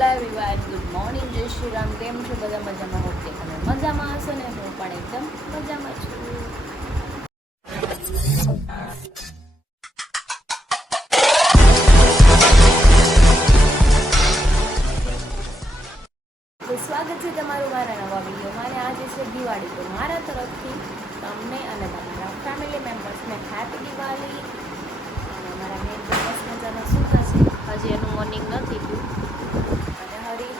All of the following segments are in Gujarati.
હેલો એવરીવન, ગુડ મોર્નિંગ, જય શ્રી રામ. કેમ છો બધા? મજામાં હોત કે તમે મજામાં હશો ને? હું પણ એકદમ મજામાં છું. તો સ્વાગત છે તમારું મારા નવા વિડીયોમાં. અને આજે છે દિવાળી, તો મારા તરફથી તમને અને તમારા ફેમિલી મેમ્બર્સને હેપી દિવાળી. અને અમારા મેન બસ મજાના સૂતા છે, હજી એનું મોર્નિંગ નથી થયું. અને હરી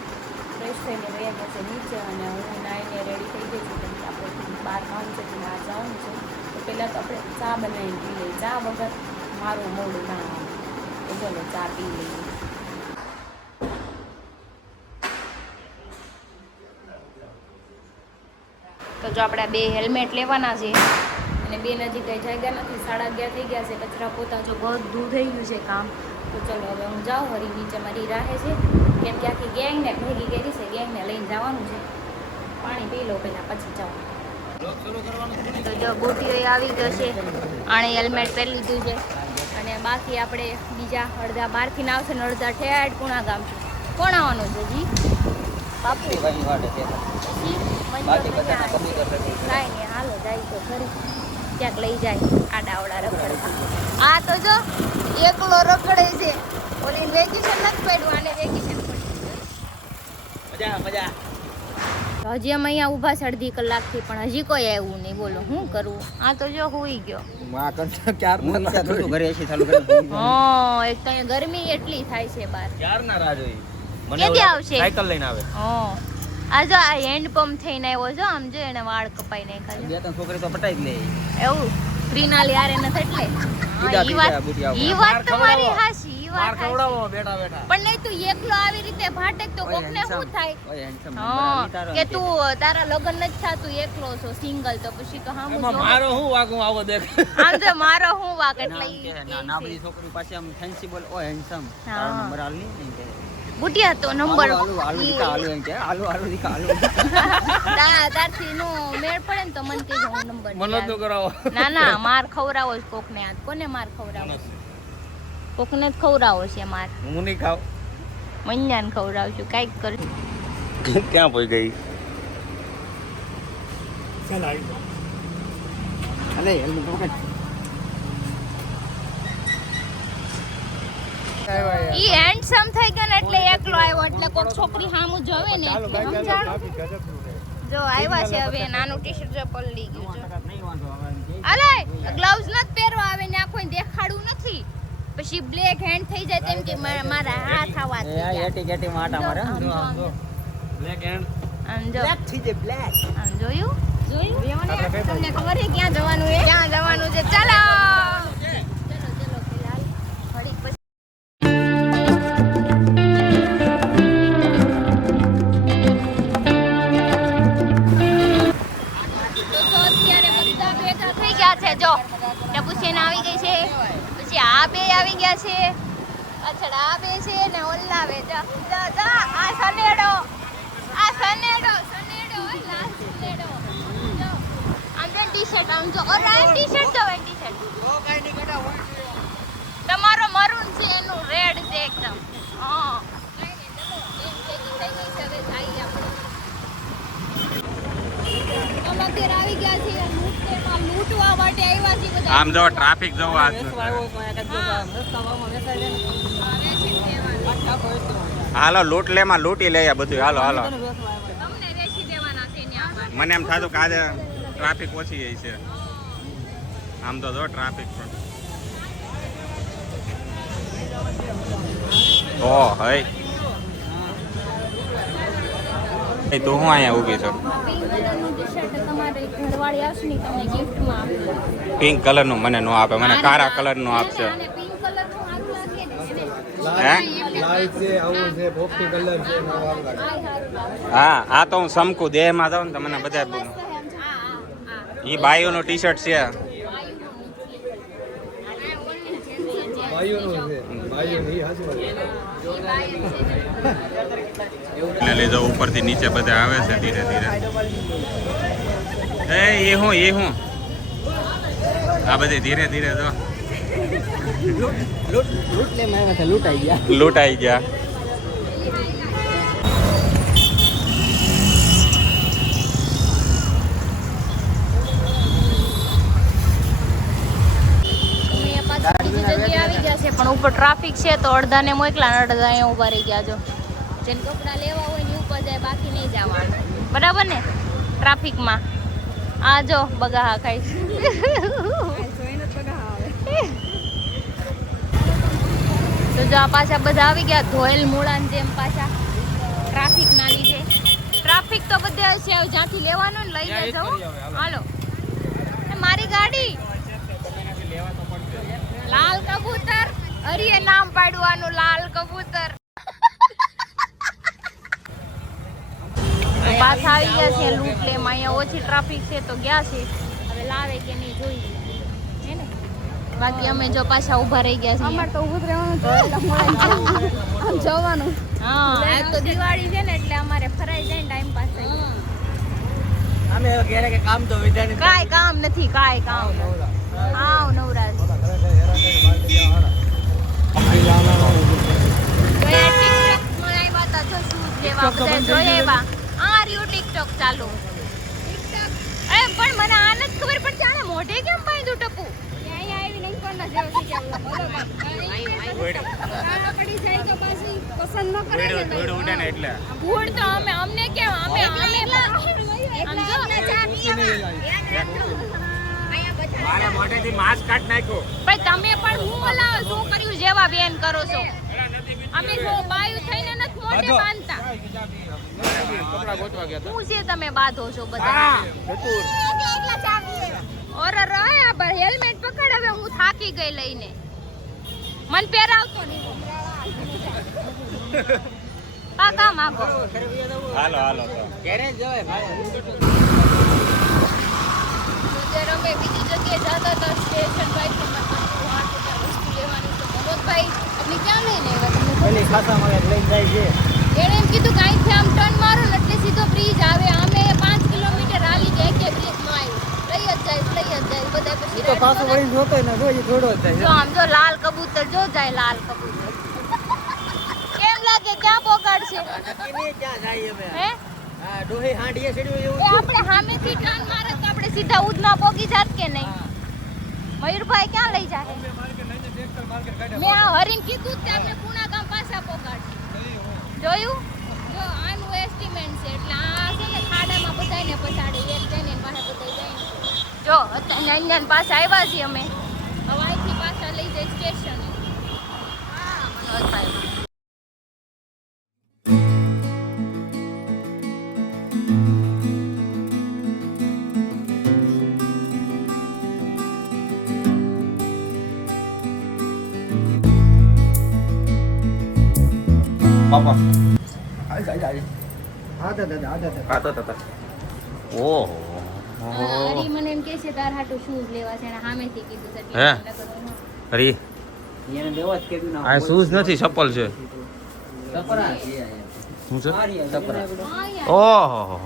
ફ્રેશ થઈને રહ્યા ગયા છે નીચે, અને હું નાઈને રેડી થઈ ગઈ છું કેમ કે આપણે બહાર કામ છે કે બહાર જવાનું છે. તો પહેલાં તો આપણે ચા બનાવીને પી લઈએ. ચા વગર મારું મોડું ના આવે, તો ચલો ચા પી લઈએ. તો જો આપણે બે હેલ્મેટ લેવાના છે, અને બે નજીક કંઈ જગ્યા નથી. 11:30 થઈ ગયા છે. કચરા પોતા જો બધું થઈ ગયું છે કામ. તો ચલો હવે હું જાઉં. હરી નીચે મારી રાહે છે કેમ કે આખી ગેંગને ભેગી કરી છે. ગેંગને લઈને જવાનું છે. પાણી પી લો પહેલાં, પછી જાઉં. તો જો બુટીઓ આવી ગયો છે, આણે હેલ્મેટ પહેરી લીધું છે. અને બાકી આપણે બીજા અડધા બહારથી ના આવશે ને અડધા ઠેઠ પૂણા ગામ છે. કોણ આવવાનું છે જી? બાપુ કાંઈ નહીં, હાલો જાય તો ખરી, ક્યાંક લઈ જાય આડાવડા રખડતા. આ તો જો એકલો રખડે છે. ઓલી વેકેશન નથી પડ્યું, આને વેકેશન પડ્યું. મજા હજી અમે અહીંયા ઊભા છે અડધી કલાકથી, પણ હજી કોઈ આવ્યું નહીં. બોલો શું કરવું? આ તો જો હોઈ ગયો. હા, એક તો અહીંયા ગરમી એટલી થાય છે બહાર. ક્યાંથી આવશે? સાયકલ લઈને આવે. આ જો આ હેન્ડ પંપ થઈને આવ્યો છો. આમ જો એને વાળ કપાઈ નાખ્યા. બે ત્રણ છોકરી તો પટાઈ જ લે એવું. ફ્રીના યાર એને એટલે ઈ વાત તમારી હાસી. ઈ વાત ખવડાવો બેઠા બેઠા. પણ નહીં, તું એકલો આવી રીતે ભાટે તો કોકને શું થાય? કે તું તારા લગન નથી થાતું, એકલો છો સિંગલ, તો પછી તો હામું જો મારો હું વાગું આવો દેખ. આમ તો મારો હું વાગ એટલે ના બધી છોકરી પાસે આમ સેન્સિબલ ઓ હેન્ડસમ તારો નંબર આલ નહીં કે બુટિયા તો નંબર તારથી નો મેળ પડે ને તો મને કહેજો, હું નંબર મને કરાવો. ના માર ખવડાવો છે કોકને. આજ કોને માર ખવડાવો? કોકને જ ખવડાવો છે માર. હું નહીં ખાવ, મન્યાને ખવડાવશું. કાઈક કર. ક્યાં પોઈ ગઈ? ચાલ આવી અલે હેલ્મેટ પકડ. ઈ હેન્ડસમ થઈ ગયો ને એટલે એકલો આવ્યો, એટલે કોક છોકરી સામું જોવે ને જો આવ્યા છે. હવે નાનું ટી-શર્ટ જો પલળી ગયું છે. અલે ગ્લવ્સ નથી પહેરવા આવે ને, આખો દેખાડવું નથી, પછી બ્લેક હેન્ડ થઈ જાય તેમ કે મારા હાથ આવા થઈ ગયા. એટી કેટી માટા મારે બ્લેક હેન્ડ આંજો બ્લેક થઈ જાય. બ્લેક આં જોયું તમને ખબર છે ક્યાં જવાનું છે? ક્યાં જવાનું છે? ચાલો જો ટપુસેન આવી ગઈ છે, પછી આ બે આવી ગયા છે, પાછળ આ બે છે ને ઓલા બે. આ સનેડો લાલ સનેડો જો આમ જો ટી-શર્ટ, આમ જો ઓર આ ટી-શર્ટ જો ટી-શર્ટ તમારો મરૂન છે, એનું રેડ છે એકદમ. હા આવી ગયા છે લૂંટવા માટે આવ્યા છે બધા. આમ જો ટ્રાફિક જો હાલો લૂંટ લેમાં લૂંટી લઈએ બધું. હાલો હાલો મને એમ થાતું કે આજે ટ્રાફિક ઓછી જાય છે. આમ તો જો ટ્રાફિક પણ ઓ હઈ તું હું અહીંયા ઊભી છો? પિંક કલર નું મને નો આપે, મને કાળા કલર નું આપશે. હા આ તો હું સમકુ દેહ માં જાઉં ને તો મને બધા બોલું. ઈ બાઈઓ નું ટી-શર્ટ છે. એને લીધો ઉપરથી નીચે બધા આવે છે ધીરે ધીરે. એ હું આ બધી ધીરે ધીરે જો લૂંટાઈ ગયા. પાછળ બીજી જગ્યાએ આવી ગયા છે, પણ ઉપર ટ્રાફિક છે તો અડધાને મોકલા ને અડધા અહીંયા ઊભા રહી ગયા. જો જેને કપડાં લેવા હોય ને ઉપર જાય, બાકી નહીં જવાનું. બરાબર ને? ટ્રાફિકમાં આ જો બગાહા ખાઈ તો જો આ પાછા બધા આવી ગયા ધોયેલ મૂળાની જેમ પાછા ટ્રાફિક ના લીધે. ટ્રાફિક તો બધે છે, જ્યાંથી લેવાનું ને લઈ લેજો. હાલો મારી ગાડી લાલ કબૂતર. હરીએ નામ પાડવાનું લાલ કબૂતર. પાછા આવી ગયા છે લૂંટ લેમ. અહીંયા ઓછી ટ્રાફિક છે તો ગયા છે. હવે લાવે કે નહીં જોઈ હે ને. બાકી અમે જો પાછા ઊભા રહી ગયા છે. અમારે તો ઊભું રહેવાનું જવાનું. હા આજ તો દિવાળી છે ને એટલે અમારે ફરાઈ જાય ટાઈમ પાસ થઈ જાય. અમે ઘરે કે કામ તો વિધાન કાઈ કામ નથી, કાઈ કામ આવ નવરાજ. ટિકટોક ચાલુ. પણ મને આ નથી ખબર પડતી આને મોઢે કેમ બાંધ્યું ટપુ? અમને કેમ અમે તમે પણ હું ઓલા છોકરીઓ જેવા બેન કરો છો. અમે બાયું થઈને નથી મોઢે બાંધતા. હું છે તમે બાંધો છો બધા? ઓરે રહ્યા પર હેલ્મેટ પકડ. હવે હું થાકી ગઈ લઈને. મન પહેરાવતો નહીં. પાકા માગો. હાલો હાલો ઘરે જવાય ભાઈ. અમે બીજી જગ્યાએ જતા હતા સ્ટેશન બાઈક વસ્તુ લેવાની તો મનોજભાઈ આપણે ક્યાં લઈને આવ્યા? પેલી ખાસામાં લઈને જાય છે. એણે એમ કીધું કે અહીંથી આમ ટર્ન મારો ને એટલે સીધો બ્રિજ આવે. અમે 5 કિલોમીટર હાલી ગયા કે બ્રિજ નો આવ્યો. લઈ જ જાય બધા. પછી તો પાછો વળીને જોતો ને જોઈ થોડો જ જાય. જો આમ જો લાલ કબૂતર જો જાય. લાલ કબૂતર કેમ લાગે ક્યાં પોગાડશે? ક્યાં જાય અમે? હે હા ડોહી હાંડીએ ચડ્યું એવું. આપણે સામેથી ટર્ન મારે તો આપણે સીધા ઉધના પોગી જાત કે નહીં? મયુરભાઈ ક્યાં લઈ જાય? મેં આ હરીને કીધું કે આપણે પૂણા ગામ પાછા પોગાડશે. જોયું? જો આનું એસ્ટિમેટ છે એટલે આ છે ને ખાડામાં બધાને પછાડે. એક જઈને પાસે બધા જાય. જો અત્યારે અહીંયા પાછા આવ્યા છીએ અમે. હવે અહીંથી પાછા લઈ જાય સ્ટેશન. હા મનોજભાઈ પાપા ઓહો હરી મને એમ કહે છે તાર હાટુ શૂઝ લેવા છે. અને સામેથી કીધું છે હે હરી એને દેવા જ કેવું ના. આ શૂઝ નથી, ચપ્પલ છે. સપરા છે શું છે? સપરા ઓહો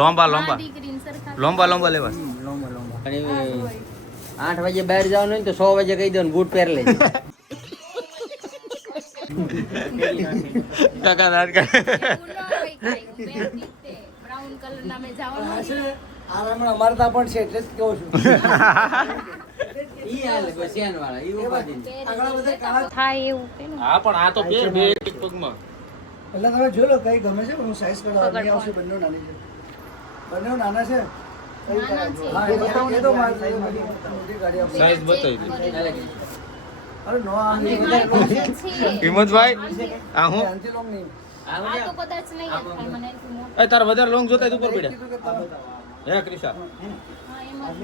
લોંબા લોંબા લોંબા લોંબા લેવા. લોંબા અને 8 વાગે બહાર જવાનું હોય તો 6 વાગે કહી દો ને બૂટ પહેર લેજો. કાકા નાટકા બ્રાઉન કલર ના મે જવાનું છે. આરામણા મારતા પણ છે એટલે જ કહું છું. ઈ હાલ બસિયાન વાળા ઈ ઉપાડી આગળ બધા કાળા થાય એવું કે ને. હા પણ આ તો પેર બે એક પગમાં. એટલે તમે જો લો કઈ ગમે છે હું સાઈઝ કરાવવાની આવશે. બંને નાની છે, બંને નાના છે. નાના છે. હા એ તો મારી મોટી ગાડી આપશે. સાઈઝ બતાવી દે. અરે નો આ અમે વધારે મારી long છે. પાસે છે. હિંમતભાઈ આ હું આનાથી long નહીં. આ તો કદાચ નહીં જ થાય મને એટલું મોટું. એ તાર વધારે લોંગ જોતા ઉપર પડ્યા. કીધું કે તમે હે ક્રિશા હા એમાં જ.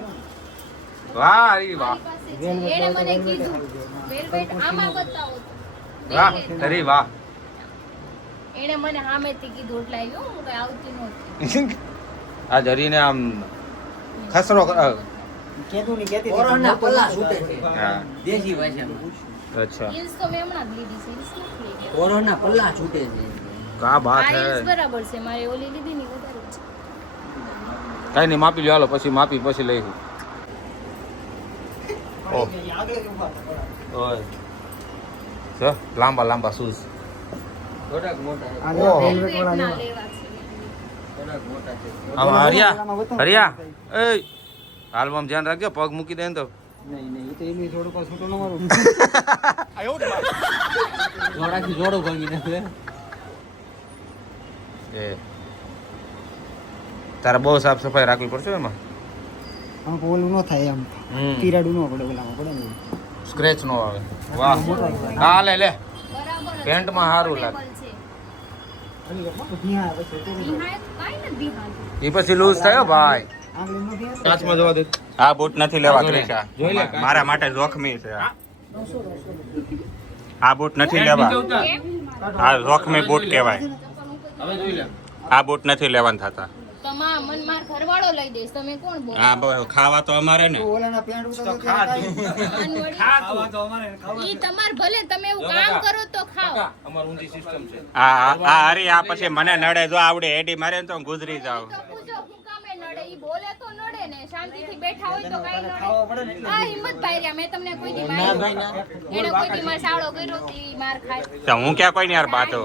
વાહ અરે વાહ મારી પાસે છે. એણે મને કીધું વેલવેટ આમાં બતાવો તો. વાહ અરે વાહ. એણે મને સામેથી કીધું એટલે આવ્યો. હું કઈ આવતી નહોતી. આ જરીને આમ ખસરો કેતું ની કેતી કોરોના પલ્લા છૂટે છે. હા દેશી ભાષામાં અચ્છા હિલ્સ તો મેં હમણાં જ લીધી છે. હિલ્સ નથી લીધી. કોરોના પલ્લા છૂટે છે. કા બાત આ હે. હિલ્સ બરાબર છે. મારે ઓલી લીધી ની વધારે છે. કઈ નહીં માપી લ્યો હાલો પછી માપી પછી લઈશું. ઓહ ઓય જો લાંબા લાંબા શૂઝ. થોડાક મોટા છે. આને ઓહો. velvet વાળા ના લેવા. લેવા છે. થોડાક મોટા છે. આમાં હરિયા હરિયા એ હાલમાં ધ્યાન રાખજો પગ મૂકી દે ને તો નહીં તો એની થોડું પાછું છૂટો ન મારું જોડાથી જોડો ભાગી નાખે એ તારે બહુ સાફ સફાઈ રાખવી પડશે એમાં આમ ઓલું ન થાય એમ તિરાડું ન પડે ઓલામાં પડે ને સ્ક્રેચ નો આવે વાહ હા લે બરાબર પેન્ટમાં સારું લાગે એ પછી લૂઝ થયો ભાઈ કાચમાં જવા દે આ બૂટ નથી લેવા ક્રિશા મારા માટે જોખમી છે આ બૂટ નથી લેવા આ જોખમી બૂટ કહેવાય હવે જોઈ લે આ બૂટ નથી લેવાના થતા તમા મન માર ઘરવાળો લઈ દેશ તમે કોણ બોલો હા ખાવા તો અમારે ને ઓલાના પેન્ટ ઉતારો ઈ તમાર ભલે તમે એવું કામ કરો તો ખાઓ અમાર ઊંધી સિસ્ટમ છે આ હરી આ પછી મને નડે જો આવડે એડી મારે ને તો હું ગુજરી જાઉં તો પૂછો હું કામે નડે ઈ બોલે તો નડે ને શાંતિથી બેઠા હોય તો કાઈ નડે આ હિંમત ભાઈ રહ્યા મેં તમને કોઈ દી માર્યો એને કોઈ દી માર સાળો કર્યો તી માર ખાય તો હું ક્યાં કોઈ યાર બાતો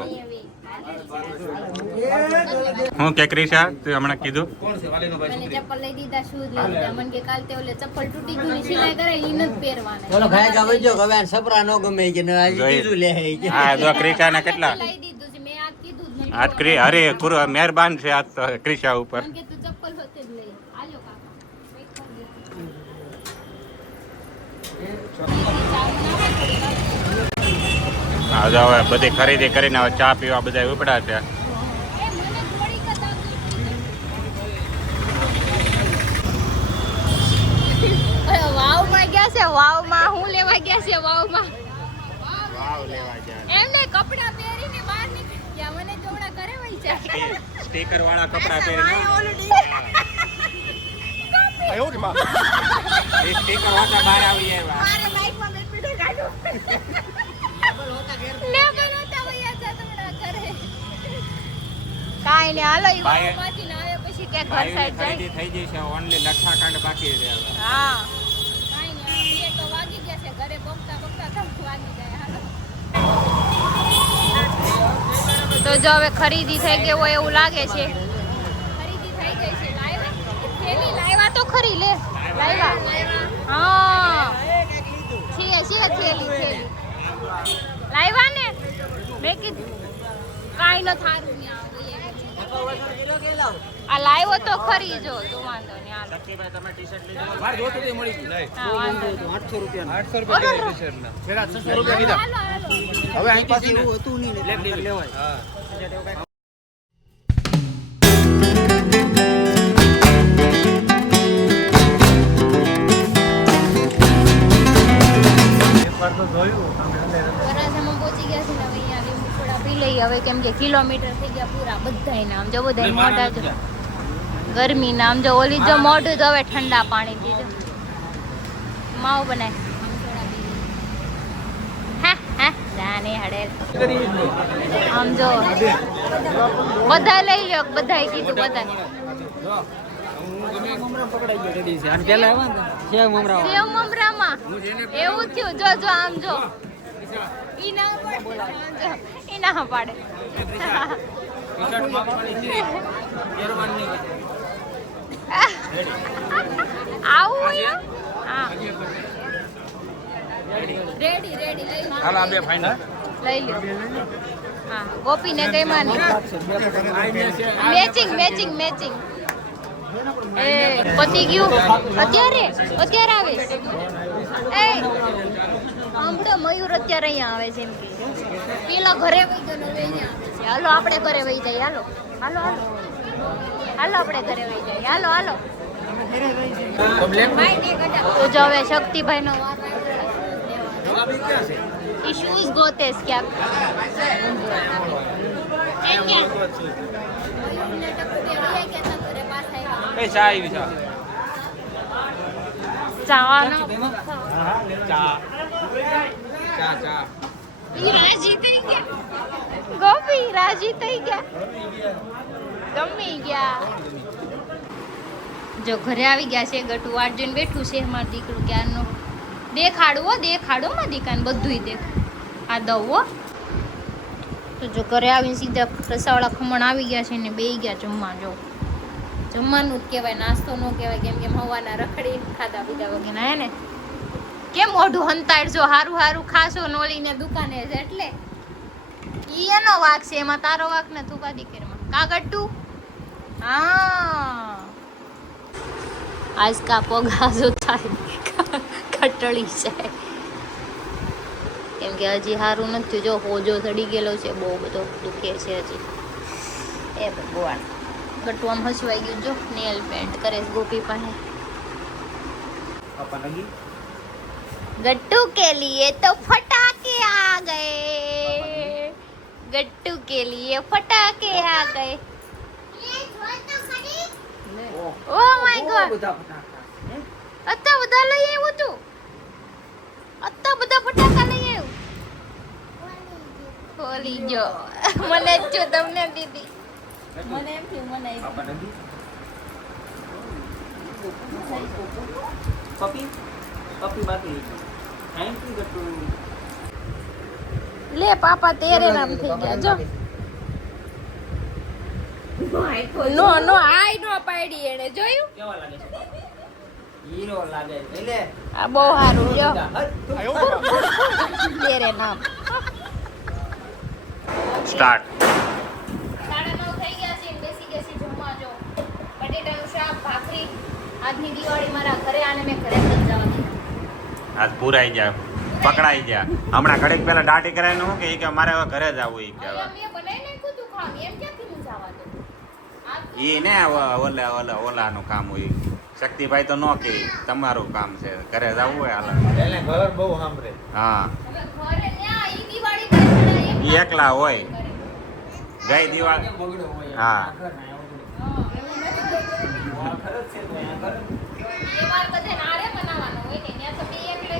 હું કે ક્રિશા તું હમણાં કીધું કોણ છે વાલીનો ભાઈ મને ચપ્પલ લઈ દીધા શૂઝ લઈ દીધા મને કે કાલ તે ઓલે ચપ્પલ તૂટી ગયું ને સિલાઈ કરાય ઈ નથી પહેરવાના બોલો ભાઈ કા વજો હવે આ સપરા નો ગમે કે ને આજે બીજું લે કે હા જો ક્રિશા ને કેટલા લઈ દીધું છે મેં આ કીધું જ નથી આજ હરે પૂરો મહેરબાન છે આજ તો ક્રિશા ઉપર મને કે તું ચપ્પલ હોતે જ લઈ આલ્યો કાકા વેઇટ કરી હા જો હવે બધી ખરીદી કરીને હવે ચા પીવા બધા ઉપડા છે વાવમાં ગયા છે વાવમાં હું લેવા ગયા છે વાવમાં વાવ લેવા ગયા એમને કપડા પહેરીને બહાર નીકળી ગયા મને જોડા કરે વઈ છે સ્ટીકર વાળા કપડા પહેરીને સ્ટીકર વાળા બહાર આવી આવ્યા મારે બાઈકમાં બેઠો કાઢો લેબર હોતા વયા જા તમડા કરે કાઈ ને હાલો ઈ વાવમાંથી ના આવે પછી કે ઘર સાઈડ જાય ખરીદી થઈ ગઈ છે ઓનલી લઠ્ઠાકાંડ બાકી છે હવે હા કાઈ ને બે તો વાગી ગયા છે ઘરે બકતા તો વાગી જાય હાલો તો જો હવે ખરીદી થઈ ગઈ હોય એવું લાગે છે ખરીદી થઈ ગઈ છે લાવ્યા થેલી લાવ્યા તો ખરી લે લાવ્યા હા છે થેલી લાવ્યા ને મેં કીધું કાઈ ન થારું ને આ લાવ્યો તો ખરી જો તો વાંધો નહીં હાલો સખીભાઈ તમે ટી-શર્ટ લીધો માર જોતું તે મળી ગયું હા વાંધો નહીં. 800 રૂપિયા 800 રૂપિયા લીધા ટી-શર્ટ ના પેલા 600 રૂપિયા લીધા હાલો હાલો હવે અહીં પાછી એવું હતું નહીં ને લેવાય હા વરાછામાં પહોંચી ગયા છે ને હવે અહીંયા લીંબુ સોડા પી લઈએ હવે કેમ કે કિલોમીટર થઈ ગયા પૂરા બધાય નામ જો બધાય મોઢા જો ગરમી નામ જો ઓલી જો મોઢું તો હવે ઠંડા પાણી પીજો માવ બનાય જાને હડેલ આમ જો બધા લઈ લો બધાય કીધું બધા સેવ મમરામાં એવું થયું જો જો આમ જો ઈ ના પાડે ઈ ના પાડે આવું હા રેડી રેડી લઈ લો હાલ આ બે ફાઇનલ લઈ લો હા ગોપીને કઈ માની મેચિંગ મેચિંગ મેચિંગ એ પતી ગયું અત્યારે આવે એ આમડો મયુર અત્યારે અહીંયા આવે છે એમ કે પેલા ઘરે વઈ ગયો ને હવે અહીંયા આવે છે હાલો આપણે ઘરે વઈ જઈએ હાલો હાલો હાલો હાલો આપણે ઘરે વઈ જઈએ હાલો હાલો તો જો હવે શક્તિભાઈ નો વાત ઈ શૂઝ ગોતે છે ક્યાંક એ ક્યાં મયુરને ટપકે રહ્યા કે તો ઘરે પાછા આવ્યા એ ચા આવી ચા ચાવાનો ચા ચા ચા ઈ રાજી થઈ ગયા ગોપી રાજી થઈ ગયા ગમી ગયા જો ઘરે આવી ગયા છે ગટુ વાટ જોઈને બેઠું છે મારું દીકરું ક્યારનો દેખાડો માં દીકાને બધુંય દેખ આ દવો તો જો ઘરે આવીને સીધા રસાવાળા ખમણ આવી ગયા છે ને બેહી ગયા જમવા જો જમવાનું જ કહેવાય નાસ્તો ન કહેવાય કેમ કે હવાના રખડી ખાધા પીધા વગેરે હે ને કેમ મોઢું હંતાડજો હારું હારું ખાશો નોલીને દુકાને છે એટલે ઈ એનો વાક છે એમાં તારો વાક ને તું કા દીકરમાં કા ગટ્ટુ હા આજ કા પગાજો થાય કટળી જાય કેમ કે હજી હારું નથી જો હોજો ચડી ગયેલો છે બહુ બધો દુખે છે હજી એ ભગવાન ગટ્ટુ આમ હસવાઈ ગયું જો નેલ પેન્ટ કરે છે ગોપી પાસે गट्टू के लिए तो फटाके आ गए गट्टू के लिए फटाके आ गए ओ माय गॉड अत्ता બધા લઈ આવ્યો તું અત્તા બધા ફટાકા લઈ આવ્યો ખોલી જો મને જ છો તમને દીદી મને એમ થયું મને પપી પપી બાકી થેન્ક યુ ગટ્ટુ લે પાપા તેરે નામ થઈ ગયા જો નો નો આઈ નો પાડી એને જોયું કેવા લાગે છે હીરો લાગે છે લે આ બહુ સારું જો તેરે નામ સ્ટાર્ટ 9:30 થઈ ગયા છે બેસી ગયા છે જમવા જો બટેટાનું શાક ભાખરી આજની દિવાળી મારા ઘરે આને મેં ઘરે જ જવા દીધા આજ પૂરાઈ ગયા પકડાઈ ગયા હમણાં ઘડીક પેલા દાટી કરાવીને હું કે ઈ કે મારે હવે ઘરે જ આવવું ઈ કે હવે મેં બનાવી નાખ્યું તું ખામ એમ ક્યાંથી હું જવા દઉં ઈ ને ઓલાનું કામ હોય શક્તિભાઈ તો નો કે તમારું કામ છે ઘરે જવું હોય હાલ એને ઘર બહુ સાંભળે હા હવે ઘરે ન્યા ઈ દિવાળી પર ઈ એકલા હોય ગઈ દિવાળી બગડો હોય હા એ વાર બધે નારે બનાવવાનું હોય ને ન્યા તો બે એકલે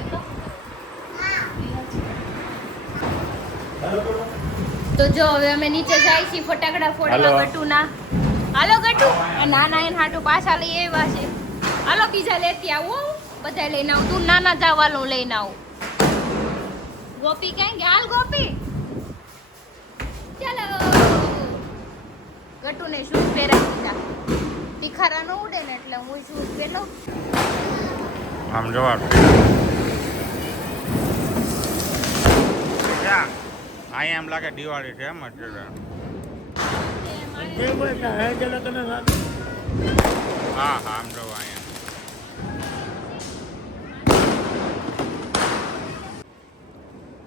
તો જો હવે અમે નીચે જાય છીએ ફટાકડા ફોડવા હાલો. ગટુના હાલો ગટુ આ નાના એને હાટુ પાછા લઈ આવ્યા છે હાલો બીજા લેતી આવો બધા લઈને આવું તું નાના જાવાલું લઈને આવું ગોપી ક્યાં ગયા હાલ ગોપી ચાલો ગટુને શૂઝ પહેરાવી દીધા તીખારા નો ઉડે ને એટલે હું શૂઝ પહેરો આમ જોવા અહીંયા એમ લાગે દિવાળી છે એમ જ છે. હા હા આમ જોવા અહીંયા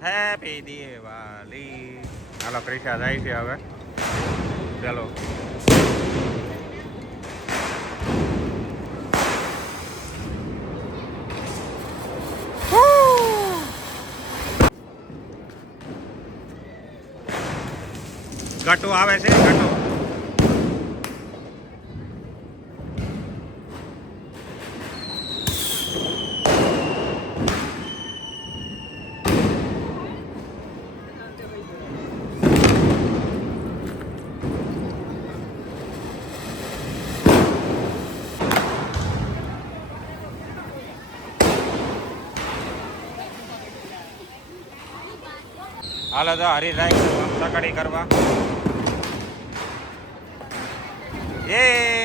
હેપી દિવાળી હાલો ક્રિશા જાય છે હવે ચાલો ગટુ આવે છે ગટુ હાલો તો હરીરાય સકડી કરવા એ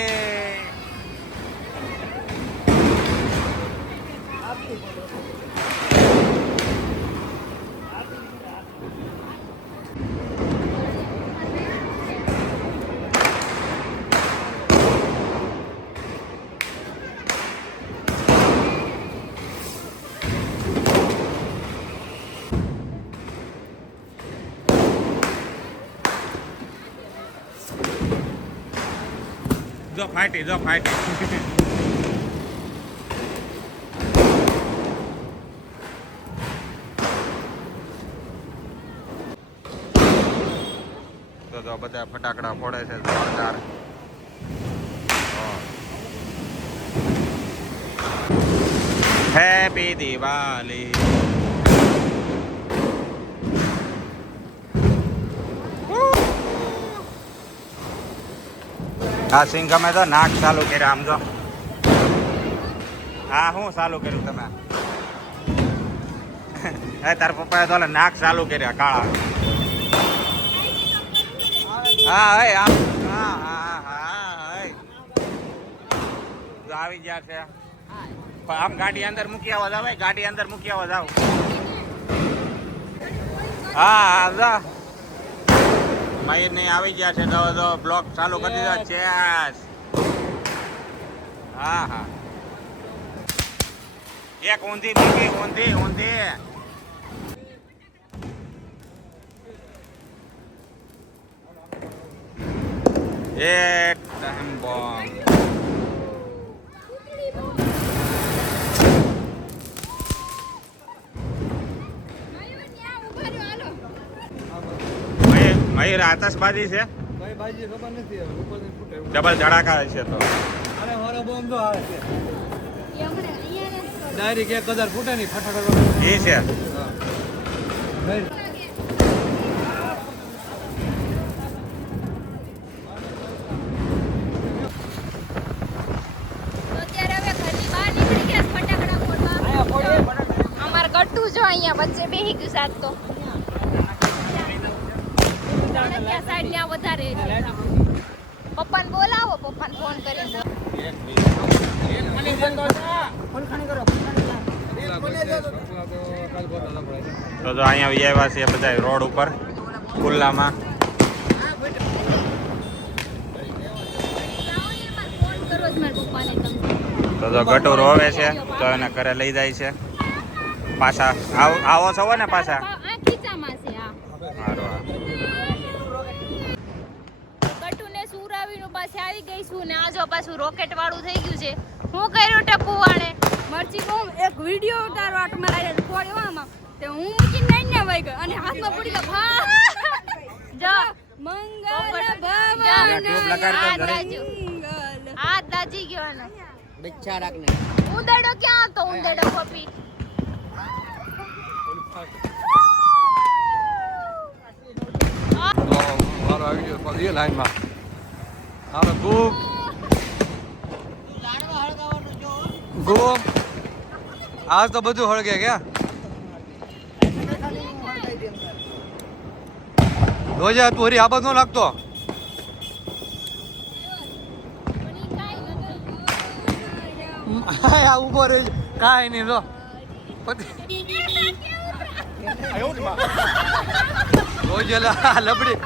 જો ફાટી તો બધા ફટાકડા ફોડે છે જોરદાર હેપી દિવાળી આ સિંઘમે તો નાક ચાલુ કર્યા આમ જો હા હું ચાલુ કર્યું તમે એ તાર પપ્પાએ તો નાક ચાલુ કર્યા કાળા હા હે આમ હા હા હા હે આવી ગયા છે આમ ગાડી અંદર મૂકી આવો જાવ ગાડી અંદર મૂકી આવો જાવ હા હા જા મયુર નહીં આવી ગયા છે તો બ્લોક ચાલુ કરી દીધો ચેસ હા હા એક ઊંધી મૂકી ઊંધી ઊંધી એક ટાઈમ બોમ્બ મયુર આતશબાજી છે ભાઈ બાજી ખબર નથી હવે ઉપરથી ફૂટે ડબલ ધડાકા છે તો અરે મારો બોમ્બ તો આવે છે ડાયરેક્ટ 1000 ફૂટે ની ફટાફટ એ છે ભાઈ ગટ્ટુ જો અહીંયા વચ્ચે બેહી ગયું સાત તો ત્યાં સાઈડ ત્યાં વધારે પપ્પાને બોલાવો પપ્પાને ફોન કરીને તો અહીંયા આવ્યા છે બધા રોડ ઉપર ખુલ્લામાં ફોન કરો જ મારા પપ્પાને તમે તો ગટુ રોવે છે તો એને ઘરે લઈ જાય છે પાછા આવો છો ને પાછા આ ખીચામાં છે આ હારું, હારું. ગટુને સુરાવીનું પાસે આવી ગઈ છું ને આજો પાછું રોકેટ વાળું થઈ ગયું છે હું કર્યું ટપુ વાળે મરચી કોમ એક વિડિયો ઉતારવા આટમાં લાગ્યા ફોડવામાં તે હું મૂકીને નહીં ને વઈ ગયો અને હાથમાં પડી ગયો ભા જો મંગલ ટ્યુબ ભવન લગાડતો હાથ ઘરે. દાજુ હાથ દાજી ગયો એનો બચ્ચા રાખને ઉંદેડો ક્યાં હતો ઉંદેડો પપી મારો આવી ગયો પણ એ લાઈનમાં આપણે ખૂબ આજ તો બધું હળગે ક્યાં રોજા તું હરી આબાદ નો લાગતો આ ઉભો રહી કાંઈ નહીં જો રોજેલા લબડી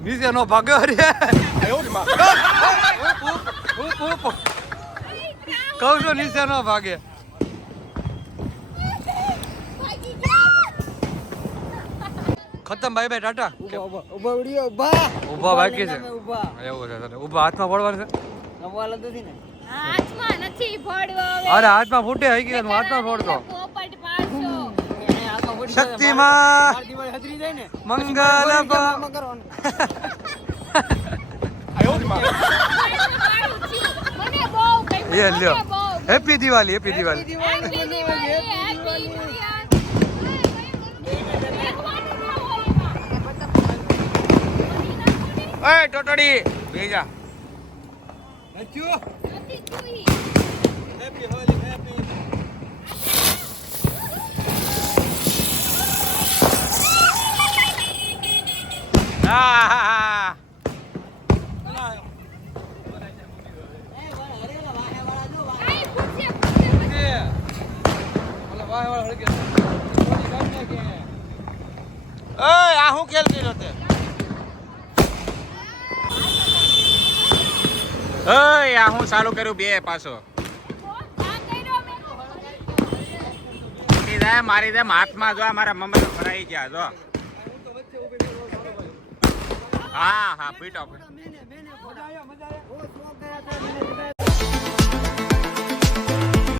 નીચે નો ભાગે રે કહું છું નીચે નો ભાગે ખતમ બાય બાય ટાટા ઉભા ઉડીયો ઉભા ઉભા બાકી છે ઉભા એવું છે ઉભા હાથમાં પડવાનું છે નવાલ નથી ને હાથમાં નથી ફોડવો હવે અરે હાથમાં ફૂટે હઈ ગયો હું હાથમાં ફોડતો પોપટ પાડશો શક્તિમાં હજરી જાય ને મંગલ મને બહુ કઈ એ લ્યો happy Diwali happy Diwali happy Diwali happy new year ઓય ટોટડી બેજા હા ઓય આ હું ખેલ કર્યો તે ઓય આ હું ચાલુ કર્યું બે પાછો મારી દે હાથમાં જો મારા મમ્મી ભરાઈ ગયા જો હા હા પીટો